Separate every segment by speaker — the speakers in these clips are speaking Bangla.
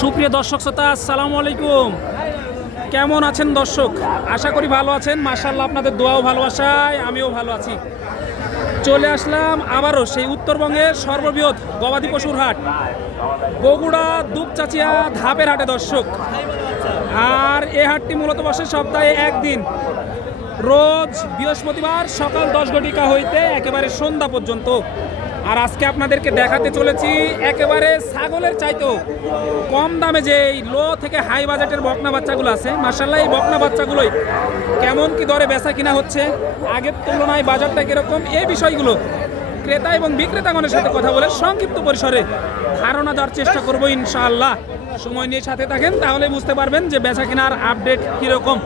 Speaker 1: সুপ্রিয় দর্শক শ্রোতা, আসসালামু আলাইকুম। কেমন আছেন দর্শক? আশা করি ভালো আছেন। মার্শাল্লাহ আপনাদের দোয়াও ভালোবাসায়, আমিও ভালো আছি। চলে আসলাম আবারও সেই উত্তরবঙ্গের সর্ববৃহৎ গবাদি পশুর হাট। বগুড়া, দুপচাচিয়া, ধাপের হাটে দর্শক। আর এ হাটটি মূলত বসে সপ্তাহে একদিন। রোজ বৃহস্পতিবার সকাল দশ ঘটিকা হইতে একেবারে সন্ধ্যা পর্যন্ত। আর আজকে আপনাদেরকে দেখাতে চলেছি একেবারে ছাগলের চাইতেও কম দামে যে এই লো থেকে হাই বাজেটের বকনা বাচ্চাগুলো আছে। মার্শাল্লাহ এই বকনা বাচ্চাগুলোই কেমন কি দরে বেচা কিনা হচ্ছে, আগের তুলনায় বাজারটা কীরকম, এই বিষয়গুলো ক্রেতা এবং বিক্রেতাগণের সাথে কথা বলে সংক্ষিপ্ত পরিসরে ধারণা দেওয়ার চেষ্টা করব ইনশাআল্লাহ। সময় নিয়ে সাথে থাকেন, তাহলে বুঝতে পারবেন যে বেচা কেনার আপডেট কীরকম।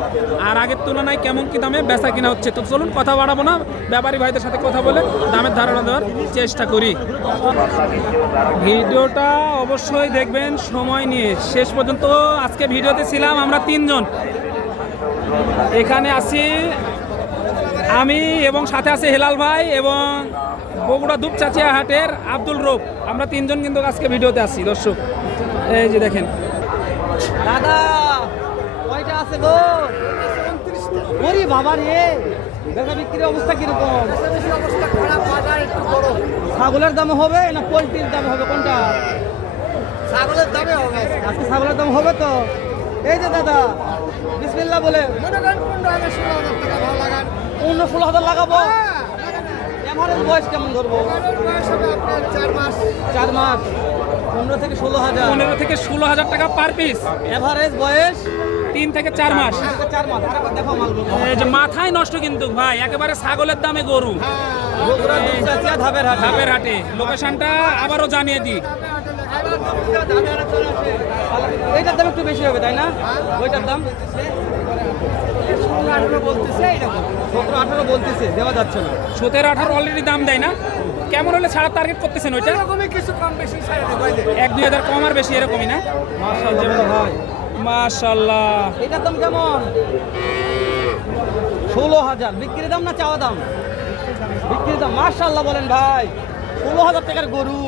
Speaker 1: আর আগের তুলনায় কেমন কী দামে বেচা কেনা হচ্ছে? তো চলুন কথা বাড়াবো না, ব্যাপারী ভাইদের সাথে কথা বলে দামের ধারণা দেওয়ার চেষ্টা করি। ভিডিওটা অবশ্যই দেখবেন, সময় নিয়ে। শেষ পর্যন্ত আজকে ভিডিওতে ছিলাম আমরা তিনজন। এখানে আছি আমি এবং সাথে আছে হেলাল ভাই এবং বগুড়া দুপচাচিয়া হাটের আব্দুল রূপ। আমরা তিনজন কিন্তু আজকে ভিডিওতে আছি দর্শক। এই যে দেখেন।
Speaker 2: দাদা কয়টা আছে গো? ওরে বাবা রে বেচা বিক্রির অবস্থা কীরকম?
Speaker 3: অবস্থা খারাপ বাজার একটু বড়
Speaker 2: ছাগলের দাম হবে না পোলট্রির দাম হবে কোনটা?
Speaker 3: ছাগলের দামে হবে।
Speaker 2: আজকে ছাগলের দাম হবে তো। এই যে দাদা বিসমিল্লাহ বলে
Speaker 3: মনে করেন পনেরো হাজার ষোলো হাজার টাকা ভালো লাগান।
Speaker 2: পনেরো ষোলো হাজার লাগাবো? এমআরএস বয়স কেমন ধরবো?
Speaker 3: চার মাস।
Speaker 2: চার মাস পনেরো থেকে ষোলো হাজার।
Speaker 1: পনেরো থেকে ষোলো হাজার টাকা পার পিস
Speaker 2: এভারেজ বয়স?
Speaker 1: তিন থেকে চার মাস।
Speaker 2: চার মাস। দেখো
Speaker 1: এই যে মাথায় নষ্ট কিন্তু ভাই একেবারে ছাগলের দামে গরু।
Speaker 2: ধাপের
Speaker 1: ধাপের হাটে। লোকেশনটা আবারও জানিয়ে দিই।
Speaker 2: এইটার দাম একটু বেশি হবে তাই না? ওইটার দাম?
Speaker 3: আঠারো বলতেছে এইরকম
Speaker 2: সতেরো আঠারো বলতেছে দেওয়া যাচ্ছে না।
Speaker 1: সতেরো আঠারো অলরেডি দাম দেয় না। কেমন হলে টার্গেট করতেছেন ওইটা?
Speaker 3: এরকমই কিছু কম বেশি।
Speaker 1: এক দুই হাজার কম আর বেশি এরকমই না? মাশাল্লাহ
Speaker 2: এটার দাম কেমন? ষোলো হাজার। বিক্রির দাম না চাওয়া দাম? বিক্রির দাম মার্শাল্লাহ বলেন ভাই। ষোলো হাজার টাকার গরু।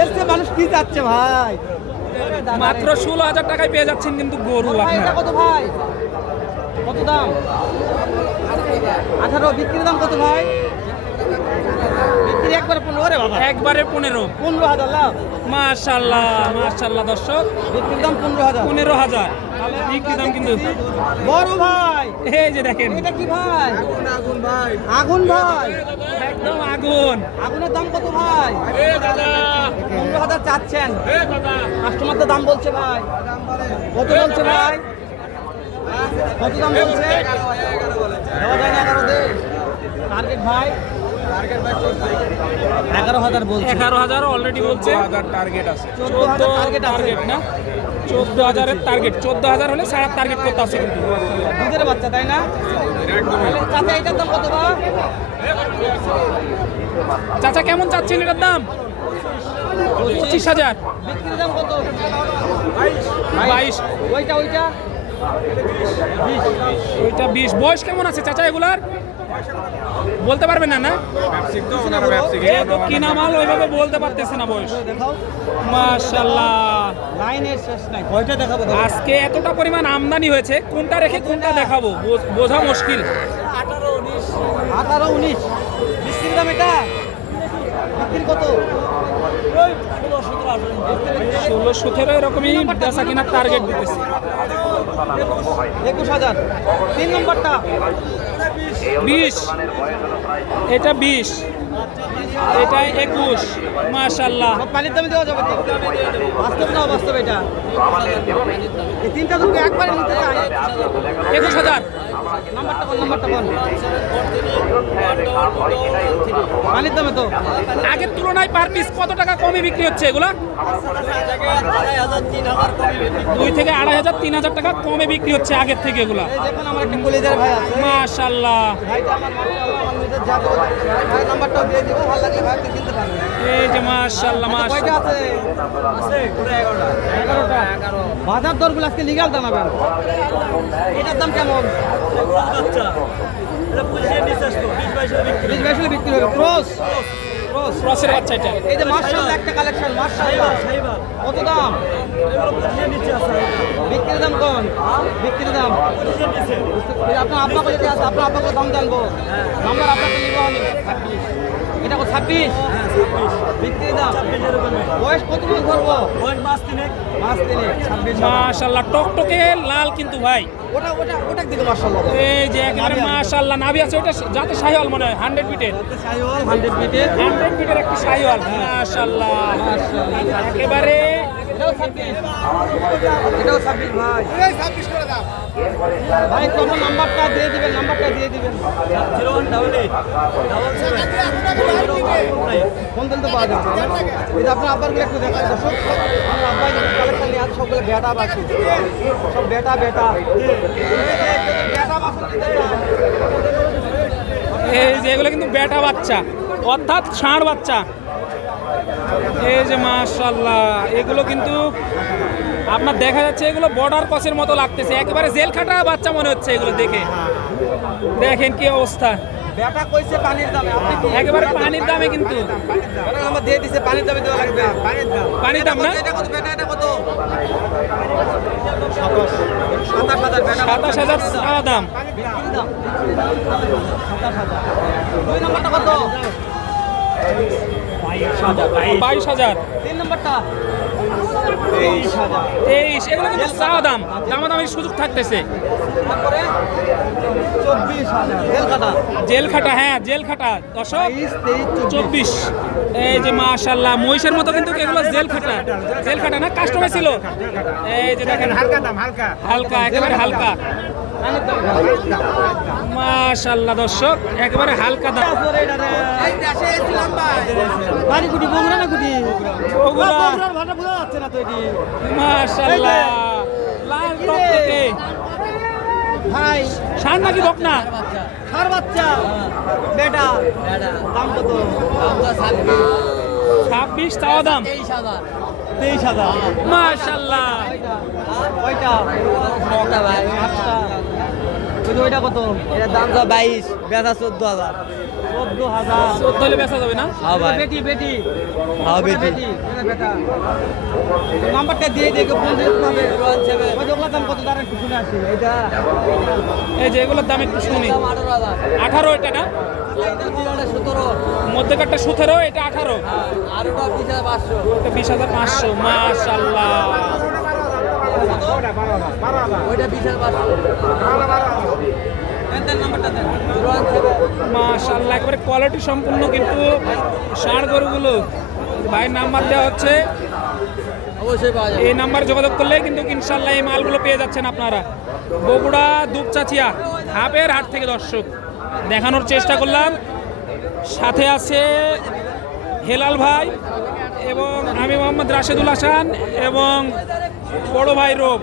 Speaker 2: এর চেয়ে মানুষ কি চাচ্ছে ভাই?
Speaker 1: মাত্র ষোলো হাজার টাকায় পেয়ে যাচ্ছেন কিন্তু গরু আপনার।
Speaker 2: কত ভাই? কত দাম? আঠারো বিক্রির দাম কত ভাই? বিক্রি একবার পনেরো রে বাবা।
Speaker 1: একবারে পনেরো।
Speaker 2: পনেরো হাজার লাভ?
Speaker 1: মাশাল্লাহ মাশাল্লাহ দর্শক।
Speaker 2: বিক্রির দাম পনেরো হাজার।
Speaker 1: পনেরো হাজার। বিক্রি দাম কিন্তু
Speaker 2: বড় ভাই।
Speaker 1: এই যে দেখেন।
Speaker 2: এটা কি ভাই?
Speaker 3: আগুন ভাই।
Speaker 2: আগুন ভাই।
Speaker 1: একদম আগুন।
Speaker 2: আগুনের দাম কত ভাই? পনেরো হাজার চাচ্ছেন। কাস্টমার তো দাম বলছে ভাই। কত বলছে ভাই? কত দাম বলছে? দেওয়া যায় না এগারো টার্গেট ভাই? এগারো হাজার বলছে।
Speaker 1: এগারো হাজার অলরেডি বলছে।
Speaker 2: টার্গেট আছে। চোদ্দ হাজার টার্গেট আছে।
Speaker 1: টার্গেট না? চোদ্দ হাজারের টার্গেট চোদ্দ হাজার হলে সারা টার্গেট করতে আছে কিন্তু।
Speaker 2: দুধের বাচ্চা তাই না? চাচা এটার দাম কত বা?
Speaker 1: চাচা কেমন চাচ্ছেন এটার দাম? পঁচিশ হাজার।
Speaker 2: বিক্রির দাম কত?
Speaker 1: বাইশ।
Speaker 2: ওইটা ওইটা?
Speaker 1: ওইটা বিশ। বয়স কেমন আছে চাচা এগুলার? বলতে পারবেন না না? কিনা মাল ওইভাবে বলতে পারতেছে না বয়স। মাশাল্লাহ? আজকে এতটা পরিমাণ আমদানি হয়েছে কোনটা রেখে কোনটা দেখাবো? বোঝা মুশকিল।
Speaker 2: আঠারো উনিশ। বিক্রির দাম এটা? কত?
Speaker 1: ষোলো সতেরো এরকমই বেচা কেনার টার্গেট দিতেছে।
Speaker 2: একুশ হাজার। তিন নম্বরটা।
Speaker 1: বিশ। এটা বিশ। এটা একুশ। মাশাল্লাহ
Speaker 2: পানির দামে দেওয়া যাবে তো? বাস্তব না বাস্তব এটা? এই তিনটা দুটো একবারে নিতে চাই।
Speaker 1: একুশ হাজার।
Speaker 2: নাম্বারটা কোন নাম্বারটা কোন পানির দামে তো?
Speaker 1: আগের তুলনায় পার পিস কত টাকা কমে বিক্রি হচ্ছে এগুলা? দুই থেকে আড়াই হাজার তিন হাজার টাকা কমে বিক্রি হচ্ছে আগের থেকে এগুলা।
Speaker 2: আমার একটা কলেজের ভাই
Speaker 1: মাশাল্লাহ
Speaker 2: ভাইটা আমার
Speaker 1: এই যে মাশাল্লাহ
Speaker 2: আচ্ছা, কয়টা
Speaker 1: মাশাল্লাহ
Speaker 2: আছে? এগারোটা। বাজার দরগুলো আজকে লিগাল জানাবেন এটার দাম কেমন? বিশ বাইশ বিক্রি। হবে। ক্রস
Speaker 1: ক্রসের বাচ্চা এটা।
Speaker 2: এই যে মাশাআল্লাহ, একটা কালেকশন মার্শাল কত দাম? কোন? বিক্রির দাম। আপনার আব্বা বলে আছে? আপনার আব্বাকে দাম জানব? নাম্বার আপনাকে নিব আমি। এটা ছাব্বিশ?
Speaker 1: মাশাল্লাহ টকটকে লাল কিন্তু ভাই।
Speaker 2: ওটা ওটা ওটা দিকে মার্শাল্লাহ
Speaker 1: এই যে একেবারে মাশাল্লাহ নাভি আছে ওটা যাতে শাহিওয়াল মনে হয় হান্ড্রেড ফিটের
Speaker 2: হান্ড্রেড ফিটে
Speaker 1: হান্ড্রেড ফিটের একটি শাহিওয়াল মাশাল্লাহ একেবারে
Speaker 2: এটাও ছাব্বিশ। ভাই। ভাই নাম্বারটা দিয়ে দিবেন নাম্বারটা দিয়ে দিবেন। Zero one double eight. Double seven. Phone দিলে তো পাওয়া যাবে। এই যে আপনার আব্বারগুলো একটু দেখান দর্শক। আমার আব্বাই কালেকশন নিয়ে সবগুলো বেটা বাকি সব বেটা বেটা
Speaker 1: এগুলো কিন্তু বেটা বাচ্চা। অর্থাৎ ষাঁড় বাচ্চা। এই যে মাশাল্লাহ এগুলো কিন্তু আপনার দেখা যাচ্ছে এগুলো বর্ডার কসের মতো লাগতেছে একেবারে জেল খাটা বাচ্চা মনে হচ্ছে এগুলো দেখে। দেখেন কি অবস্থা।
Speaker 2: বেটা কইছে পানির দামে আপনি
Speaker 1: একেবারে পানির দামে কিন্তু।
Speaker 2: বেটা দিয়ে দিছে পানির দামে দেওয়া লাগবে। পানির দাম।
Speaker 1: পানির দাম না?
Speaker 2: এটা কত বেটা এটা কত? সাতাশ হাজার
Speaker 1: দাম।
Speaker 2: দুই নম্বরটা কত?
Speaker 1: বাইশ হাজার।
Speaker 2: তিন নম্বরটা। তেইশ।
Speaker 1: এগুলো কিন্তু চাওয়া দাম। দামাদামির সুযোগ থাকতেছে। জেল খাটা হ্যাঁ জেল খাটা দশক চব্বিশ। এই যে মাশাল্লাহ মহিষের মতো কিন্তু এগুলো জেল খাটা জেল খাটা না কাস্টমার ছিল। এই যে দেখেন
Speaker 3: হালকা দাম হালকা।
Speaker 1: হালকা একেবারে হালকা। মাশাল্লাহ দর্শক একেবারে হালকা দাম।
Speaker 2: বাড়ি কুটি বগুড়া না যাচ্ছে না তো এটি?
Speaker 1: মাশাল্লাহ লাল টকটকে
Speaker 2: ভাই
Speaker 1: নাকি
Speaker 2: সার বাচ্চা। বেটা দাম কত?
Speaker 1: ছাব্বিশ চাওয়া দাম।
Speaker 2: তেইশ হাজার।
Speaker 1: মাশাল্লাহ
Speaker 2: কয়টা? নটা ভাই। ওইটা কত? এটার দাম তো বাইশ বেচা চোদ্দ হাজার। চোদ্দ হাজার।
Speaker 1: চোদ্দ হলে বেচা যাবে না?
Speaker 2: হ্যাঁ ভাই। বেটি বেটি। হ্যাঁ বেটি। বেটা নাম্বারটা দিয়ে দিয়ে ফোন দিয়ে হবে ওই ওগুলোর দাম কত? দাঁড়ান একটু শুনে আসি। এটা
Speaker 1: এই যে এগুলোর দাম একটু শুনি।
Speaker 2: আঠারো
Speaker 1: এটা না?
Speaker 2: সতেরো?
Speaker 1: মধ্যেকারটা সতেরো এটা আঠারো।
Speaker 2: আর ওটা বিশ হাজার পাঁচশো।
Speaker 1: বিশ হাজার পাঁচশো মাশাল্লাহ
Speaker 2: ওইটা বিশ হাজার পাঁচশো।
Speaker 1: মাশাল্লাহ একেবারে কোয়ালিটি সম্পূর্ণ কিন্তু ষাঁড় গরুগুলো। ভাইয়ের নাম্বার দেওয়া হচ্ছে।
Speaker 2: অবশ্যই পাওয়া যাবে।
Speaker 1: এই নাম্বার যোগাযোগ করলে কিন্তু ইনশাল্লাহ এই মালগুলো পেয়ে যাচ্ছেন আপনারা। বগুড়া দুপচাচিয়া হাবের হাট থেকে দর্শক। দেখানোর চেষ্টা করলাম। সাথে আছে হেলাল ভাই এবং আমি মোহাম্মদ রাশেদুল হাসান এবং বড় ভাই রোব।